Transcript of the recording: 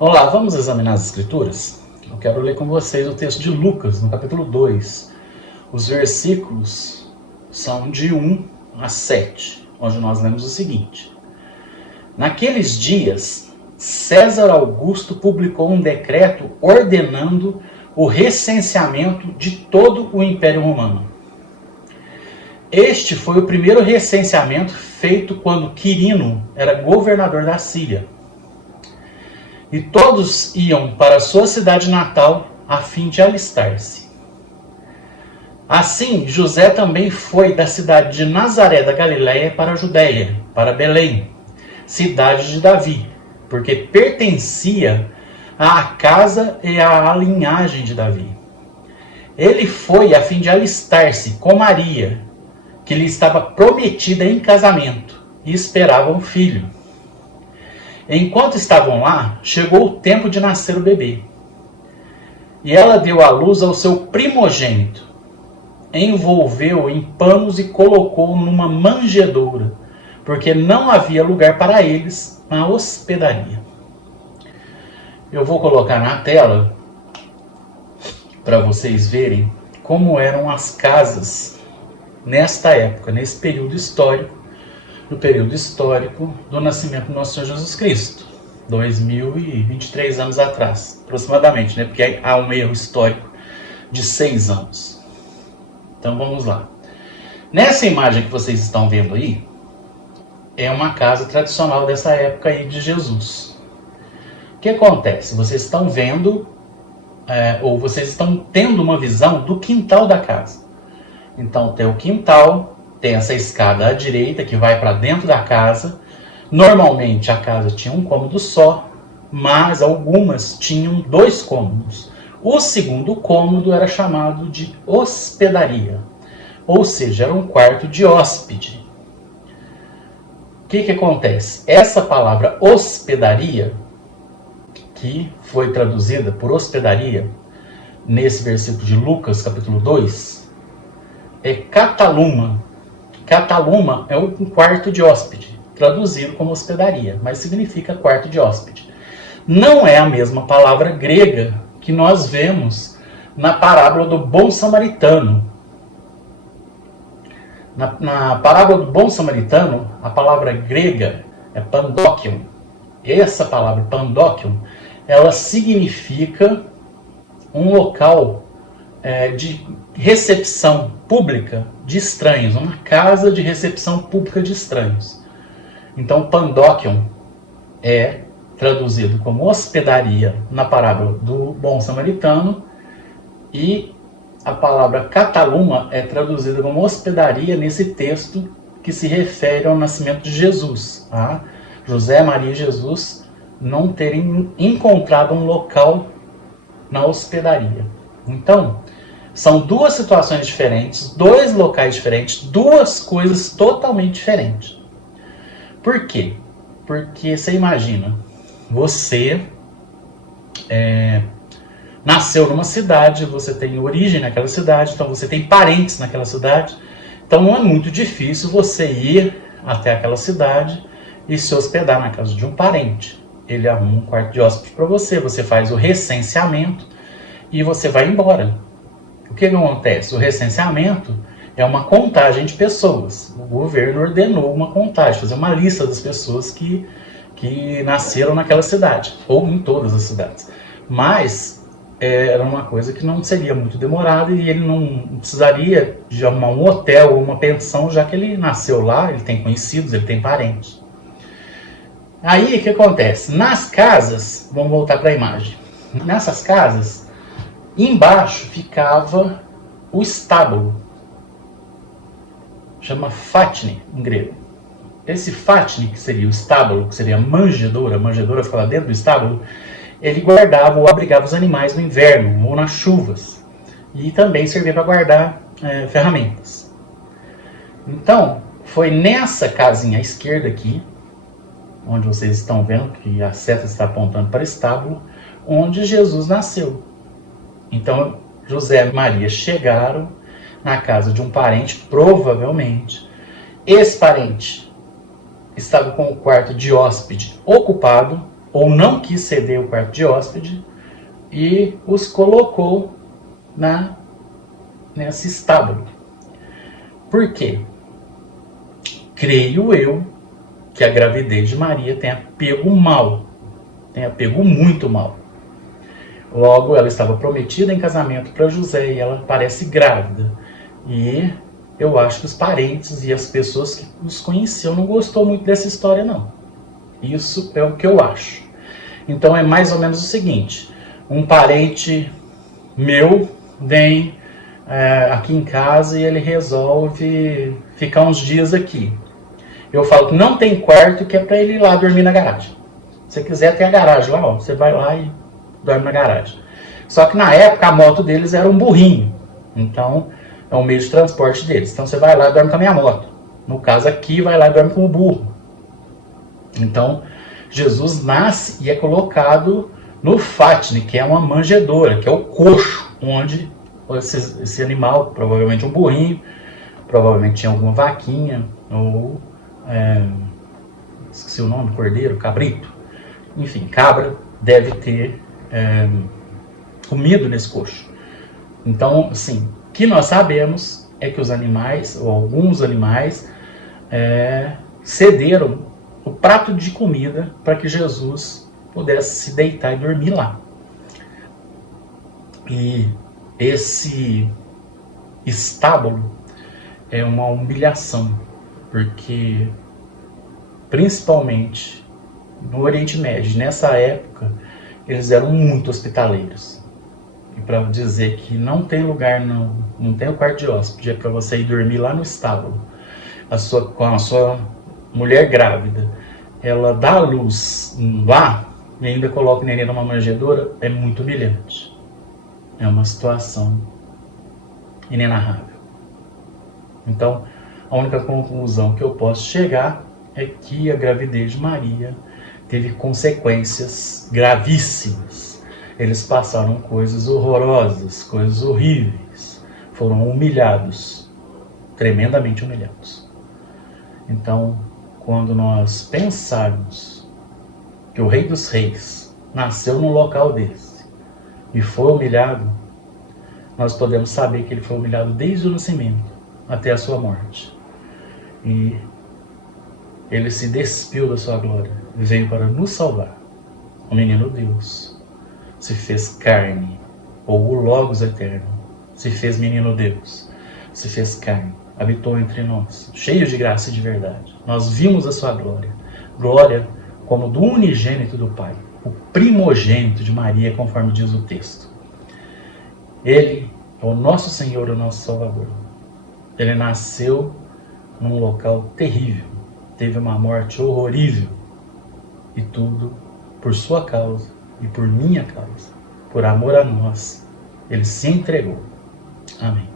Olá, vamos examinar as Escrituras? Eu quero ler com vocês o texto de Lucas, no capítulo 2. Os versículos são de 1 a 7, onde nós lemos o seguinte. Naqueles dias, César Augusto publicou um decreto ordenando o recenseamento de todo o Império Romano. Este foi o primeiro recenseamento feito quando Quirino era governador da Síria. E todos iam para sua cidade natal a fim de alistar-se. Assim, José também foi da cidade de Nazaré da Galiléia para a Judéia, para Belém, cidade de Davi, porque pertencia à casa e à linhagem de Davi. Ele foi a fim de alistar-se com Maria, que lhe estava prometida em casamento, e esperava um filho. Enquanto estavam lá, chegou o tempo de nascer o bebê. E ela deu à luz ao seu primogênito, envolveu-o em panos e colocou-o numa manjedoura, porque não havia lugar para eles na hospedaria. Eu vou colocar na tela para vocês verem como eram as casas nesta época, nesse período histórico, no período histórico do nascimento do nosso Senhor Jesus Cristo, 2023 anos atrás, aproximadamente, né? Porque há um erro histórico de 6 anos. Então vamos lá. Nessa imagem que vocês estão vendo aí, é uma casa tradicional dessa época aí de Jesus. O que acontece? Vocês estão vendo, ou vocês estão tendo uma visão do quintal da casa. Então tem o quintal, tem essa escada à direita que vai para dentro da casa. Normalmente a casa tinha um cômodo só, mas algumas tinham 2 cômodos. O segundo cômodo era chamado de hospedaria, ou seja, era um quarto de hóspede. O que acontece? Essa palavra hospedaria, que foi traduzida por hospedaria nesse versículo de Lucas capítulo 2, é cataluma. Cataluma é um quarto de hóspede, traduzido como hospedaria, mas significa quarto de hóspede. Não é a mesma palavra grega que nós vemos na parábola do bom samaritano. Na parábola do bom samaritano, a palavra grega é pandokion. Essa palavra pandokion, ela significa um local de recepção pública de estranhos, uma casa de recepção pública de estranhos. Então, pandokion é traduzido como hospedaria na parábola do bom samaritano, e a palavra cataluma é traduzida como hospedaria nesse texto que se refere ao nascimento de Jesus. Tá? José, Maria e Jesus não terem encontrado um local na hospedaria. Então, são 2 situações diferentes, 2 locais diferentes, 2 coisas totalmente diferentes. Por quê? Porque você imagina, você nasceu numa cidade, você tem origem naquela cidade, então você tem parentes naquela cidade, então não é muito difícil você ir até aquela cidade e se hospedar na casa de um parente. Ele arruma um quarto de hóspede para você, você faz o recenseamento e você vai embora. O que acontece? O recenseamento é uma contagem de pessoas. O governo ordenou uma contagem, fazer uma lista das pessoas que nasceram naquela cidade, ou em todas as cidades. Mas era uma coisa que não seria muito demorada e ele não precisaria de arrumar um hotel ou uma pensão, já que ele nasceu lá, ele tem conhecidos, ele tem parentes. Aí o que acontece? Nas casas, vamos voltar para a imagem. Nessas casas, embaixo ficava o estábulo, chama fatne em grego. Esse fatne, que seria o estábulo, que seria a manjedoura ficava dentro do estábulo, ele guardava ou abrigava os animais no inverno ou nas chuvas, e também servia para guardar ferramentas. Então, foi nessa casinha à esquerda aqui, onde vocês estão vendo que a seta está apontando para o estábulo, onde Jesus nasceu. Então, José e Maria chegaram na casa de um parente, provavelmente. Esse parente estava com o quarto de hóspede ocupado, ou não quis ceder o quarto de hóspede e os colocou nesse estábulo. Por quê? Creio eu que a gravidez de Maria tenha pego mal, tenha pego muito mal. Logo, ela estava prometida em casamento para José e ela parece grávida. E eu acho que os parentes e as pessoas que os conheciam não gostou muito dessa história, não. Isso é o que eu acho. Então é mais ou menos o seguinte: um parente meu vem aqui em casa e ele resolve ficar uns dias aqui. Eu falo que não tem quarto, que é para ele ir lá dormir na garagem. Se quiser, tem a garagem lá, ó, você vai lá e dorme na garagem. Só que na época a moto deles era um burrinho. Então é um meio de transporte deles. Então você vai lá e dorme com a minha moto. No caso aqui, vai lá e dorme com o burro. Então Jesus nasce e é colocado no Fatne, que é uma manjedoura, que é o coxo, onde esse animal, provavelmente um burrinho, provavelmente tinha alguma vaquinha, ou esqueci o nome, cordeiro, cabrito, enfim, cabra, deve ter comido nesse coxo. Então, assim, o que nós sabemos é que os animais, ou alguns animais, cederam o prato de comida para que Jesus pudesse se deitar e dormir lá. E esse estábulo é uma humilhação, porque principalmente no Oriente Médio, nessa época, eles eram muito hospitaleiros. E para dizer que não tem lugar, não tem o quarto de hóspede, é para você ir dormir lá no estábulo, com a sua mulher grávida, ela dá a luz lá e ainda coloca o neném numa manjedoura, é muito humilhante. É uma situação inenarrável. Então, a única conclusão que eu posso chegar é que a gravidez de Maria teve consequências gravíssimas. Eles passaram coisas horrorosas, coisas horríveis. Foram humilhados, tremendamente humilhados. Então, quando nós pensarmos que o Rei dos Reis nasceu num local desse e foi humilhado, nós podemos saber que ele foi humilhado desde o nascimento até a sua morte. E ele se despiu da sua glória e veio para nos salvar. O menino Deus se fez carne, ou o Logos eterno se fez menino Deus, se fez carne, habitou entre nós, cheio de graça e de verdade. Nós vimos a sua glória, glória como do unigênito do Pai, o primogênito de Maria, conforme diz o texto. Ele é o nosso Senhor, o nosso Salvador. Ele nasceu num local terrível, teve uma morte horrível, e tudo por sua causa e por minha causa, por amor a nós, ele se entregou. Amém.